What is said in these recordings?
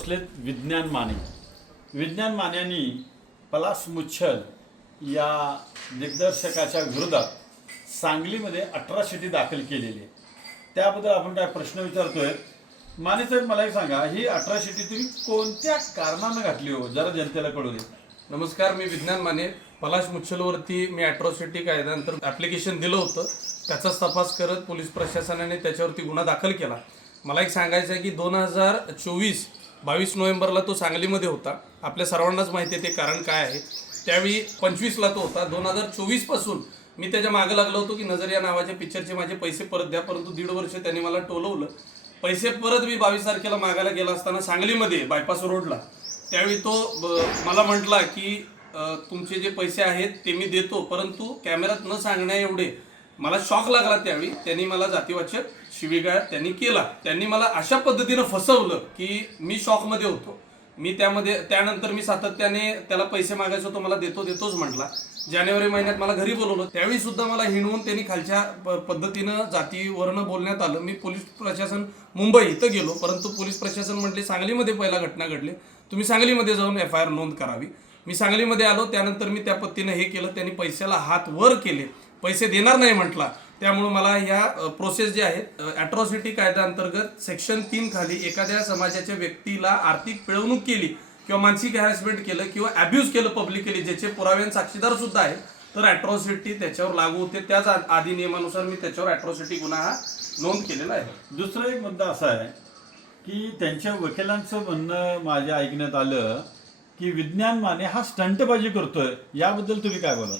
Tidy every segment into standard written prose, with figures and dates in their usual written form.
बसलेत विज्ञान माने. विज्ञान मान्यांनी पलाश मुच्छल या दिग्दर्शकाच्या विरोधात सांगलीमध्ये अट्रॉसिटी दाखल केलेली आहे. त्याबद्दल आपण काय प्रश्न विचारतोय. माने साहेब, मला एक सांगा, ही अट्रॉसिटी तुम्ही कोणत्या कारणानं घातली हो, जरा जनतेला कळू दे. नमस्कार, मी विज्ञान माने. पलाश मुच्छलवरती मी अट्रॉसिटी कायद्यानंतर ॲप्लिकेशन दिलं होतं. त्याचाच तपास करत पोलीस प्रशासनाने त्याच्यावरती गुन्हा दाखल केला. मला एक सांगायचं आहे की 22 नोव्हेंबरला तो सांगलीमध्ये होता. आपल्या सर्वांनाच माहिती आहे ते कारण काय आहे. त्यावेळी 25ला तो होता. 2024 पासून मी त्याच्या मागे लागलो होतो की नजर या नावाच्या पिक्चरचे माझे पैसे परत द्या, परंतु 1.5 वर्ष त्यांनी मला टोलवलं. पैसे परत मी 22 तारखेला मागायला गेला असताना सांगलीमध्ये बायपास रोडला, त्यावेळी तो मला म्हटला की तुमचे जे पैसे आहेत ते मी देतो, परंतु कॅमेऱ्यात न सांगण्या एवढे मला शॉक लागला. त्यावेळी त्यांनी मला जातीवाचक शिवीगाळ त्यांनी केला. त्यांनी मला अशा पद्धतीनं फसवलं की मी शॉकमध्ये होतो. त्यानंतर मी सातत्याने त्याला पैसे मागायचो, तो मला देतोच म्हटला. जानेवारी महिन्यात मला घरी बोलवलं. त्यावेळी सुद्धा मला हिणवून त्यांनी खालच्या पद्धतीनं जातीवरनं बोलण्यात आलं. मी पोलीस प्रशासन मुंबई इथं गेलो, परंतु पोलीस प्रशासन म्हटले सांगलीमध्ये पहिला घटना घडली, तुम्ही सांगलीमध्ये जाऊन FIR नोंद करावी. मी सांगलीमध्ये आलो. त्यानंतर मी त्या पद्धतीनं हे केलं. त्यांनी पैशाला हात वर केले, पैसे देणार नाही म्हटला. त्यामुळे मला ह्या प्रोसेस जे आहेत अट्रॉसिटी कायद्याअंतर्गत सेक्शन 3 खाली एखाद्या समाजाच्या व्यक्तीला आर्थिक पिळवणूक केली किंवा मानसिक हॅरॅसमेंट केलं किंवा अब्यूज केलं पब्लिकली, ज्याचे पुरावे आणि साक्षीदार सुद्धा आहेत, तर अट्रॉसिटी त्याच्यावर लागू होते. त्याच आधी नियमानुसार मी त्याच्यावर अट्रॉसिटी गुन्हा हा नोंद केलेला आहे. दुसरा एक मुद्दा असा आहे की त्यांच्या वकिलांचं म्हणणं माझ्या ऐकण्यात आलं की विज्ञान माने हा स्टंटबाजी करतोय. याबद्दल तुम्ही काय बोलाल?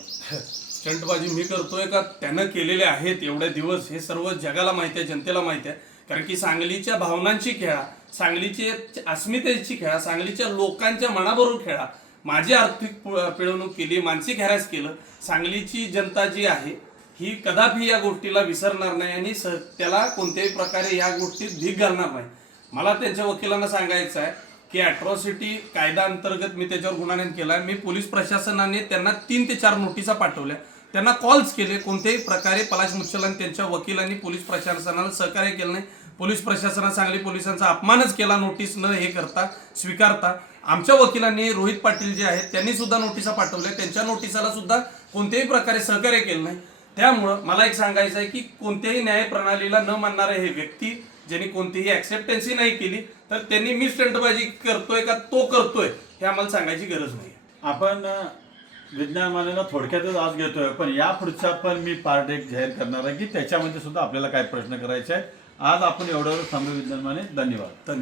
स्टंटबाजी मी करतोय का त्यानं केलेले आहेत एवढे दिवस, हे सर्व जगाला माहिती आहे, जनतेला माहिती आहे. कारण की सांगलीच्या भावनांची खेळा, सांगलीची अस्मितेची खेळा, सांगलीच्या लोकांच्या मनाबरोबर खेळा, माझी आर्थिक पिळवणूक केली, मानसिक हॅरॅस केलं. सांगलीची जनता जी आहे ही कदापि या गोष्टीला विसरणार नाही आणि त्याला कोणत्याही प्रकारे या गोष्टीत भीक घालणार नाही. मला त्यांच्या वकिलांना सांगायचं आहे की अट्रॉसिटी कायदा अंतर्गत मी त्याच्यावर गुन्हा नोंद केला. मी पोलीस प्रशासनाने त्यांना 3 ते 4 नोटिसा पाठवल्या, त्यांना कॉल्स केले. कोणत्याही प्रकारे पलाश मुच्छल आणि त्यांच्या वकिलांनी पोलीस प्रशासनाला सहकार्य केलं नाही. पोलीस प्रशासनाने सांगली पोलिसांचा अपमानच केला, नोटीस न हे करता स्वीकारता. आमच्या वकिलांनी रोहित पाटील जे आहेत त्यांनी सुद्धा नोटिसा पाठवल्या, त्यांच्या नोटिसाला सुद्धा कोणत्याही प्रकारे सहकार्य केलं नाही. त्यामुळं मला एक सांगायचं आहे की कोणत्याही न्याय प्रणालीला न मानणारे हे व्यक्ती ज्यांनी कोणतीही ऍक्सेप्टन्सी नाही केली, तर त्यांनी मी स्टंटबाजी करतोय का तो करतोय हे आम्हाला सांगायची गरज नाही. आपण विज्ञान मानेला थोडक्यातच आज घेतोय, पण या पुढचा पण मी पार्ट एक जाहीर करणार आहे की त्याच्यामध्ये सुद्धा आपल्याला काय प्रश्न करायचे आहेत. आज आपण एवढ्यावर थांबू. विज्ञान माने, धन्यवाद.